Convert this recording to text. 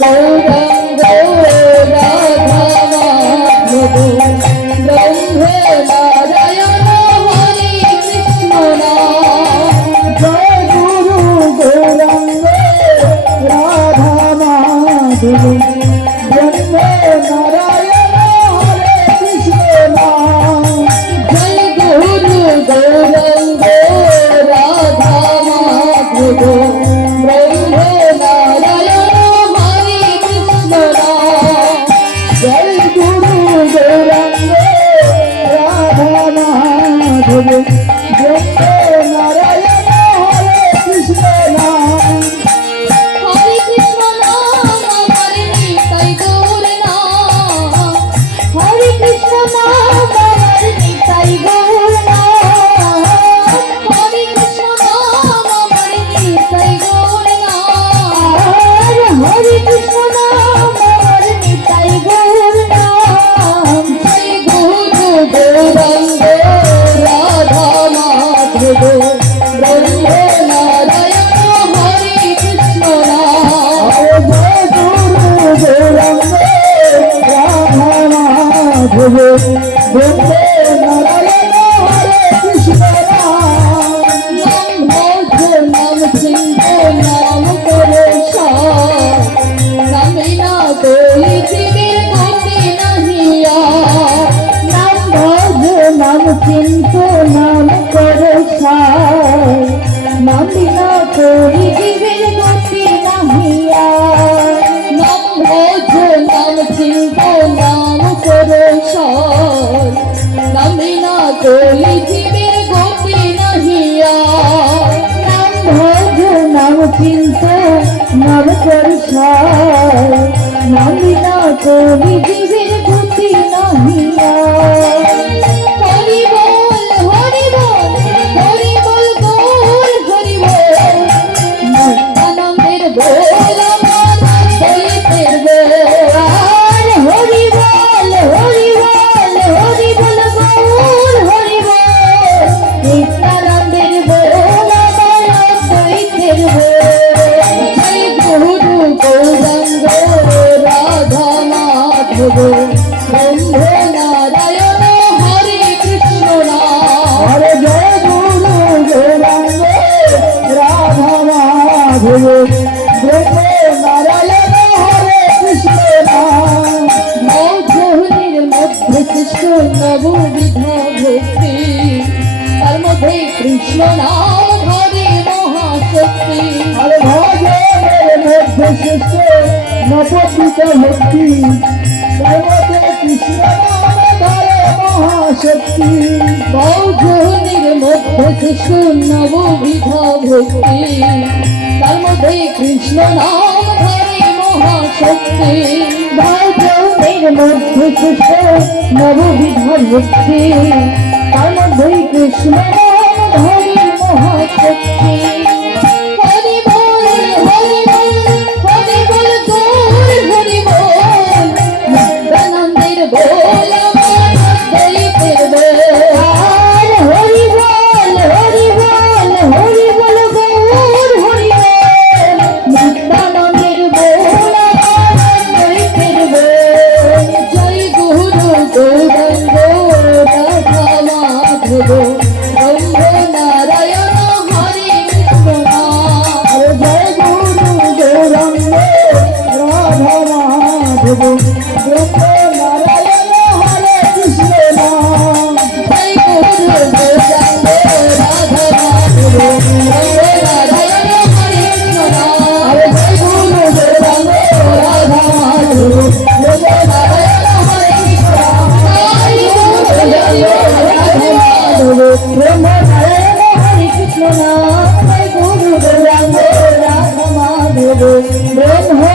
গৌরাঙ্গ রাধা মাধব ব্রহ্মে নারায়ণ হরে কৃষ্ণ নাম। জয় গুরু গৌরাঙ্গ রাধা মাধব ব্রহ্মে নারায়ণ হরে কৃষ্ণ নাম। জয় গুরু গৌরাঙ্গ রাধা মাধব ব্রহ্মে নারায়ণ হরে কৃষ্ণ নাম। জয় গুরু গৌরাঙ্গ রাধা মাধব ব্রহ্মে নারায়ণ হরে কৃষ্ণ নাম। হরে কৃষ্ণ নাম আমার নিতাই গৌর নাম। হরে কৃষ্ণ নাম আমার নিতাই গৌর নাম। হরে কৃষ্ণ নাম আমার নিতাই গৌর নাম। হরে কৃষ্ণ নাম আমার নিতাই গৌর নাম। জয় গুরু গৌরাঙ্গ রাধা মাধব ব্রহ্মে নারায়ণ হরে কৃষ্ণ নাম। জয় গুরু গৌরাঙ্গ রাধা মাধব ব্রহ্মে নারায়ণ হরে কৃষ্ণ নাম। নাম ভজ নাম চিন্ত নাম করে নাম বিনা কোই জীবের গতি নাহিয়া। নাম ভজ নাম চিন্ত নাম কর নাম বিনা করি জীবের গতি নাহিয়া। নাম ভজ নাম চিন্ত নাম করে নাম বিনা কোই জীবের গতি নাহিয়া। নাম ভজ নাম চিন্ত নাম কর নাম বিনা করি জীবের গতি নাহিয়া। হরি বল হরি বল হরি বল বল হরি বল। আনন্দের বল আমার দৈতের বল। আর হরি বল হরি বল হরি বল গৌর হরি বল। নিত্যানন্দের বল আমার দ্বৈতের বল। জয় গুরু গৌরাঙ্গ রাধা মাধব ব্রহ্মে নারায়ণ হরে কৃষ্ণ নাম। হরে জয় গুরু গৌরাঙ্গ রাধা মাধব ব্রহ্মে নারায়ণ হরে কৃষ্ণ নাম। মৌধুরীর মধ্যে সৃষ্ট নববিধ ভক্তি, তার মধ্যে কৃষ্ণ নাম ধরে মহাশক্তি। হরে ভজনের মধ্যে শ্রেষ্ঠ নববিধ ভক্তি, তার মধ্যে কৃষ্ণ নাম ধরে মহাশক্তি। মৌধুরীর মধ্যে সৃষ্ট নববিধ ভক্তি, তার মধ্যে কৃষ্ণ নাম ধরে মহাশক্তি। ভজনের মধ্যে শ্রেষ্ঠ নববিধ ভক্তি, তার মধ্যে কৃষ্ণ নাম ধরে মহাশক্তি। হরি বল হরি বল হরি বল গৌর হরি বল। নিত্যানন্দের বল আমার দ্বৈতের বল। আর হরি বল হরি বল হরি বল গৌর হরি বল। নিত্যানন্দের বল আমার দ্বৈতের বল। জয় গুরু গৌরাঙ্গ রাধা মাধব ব্রহ্মে নারায়ণ হরে কৃষ্ণ নাম। আর জয় গুরু গৌরাঙ্গ রাধা মাধব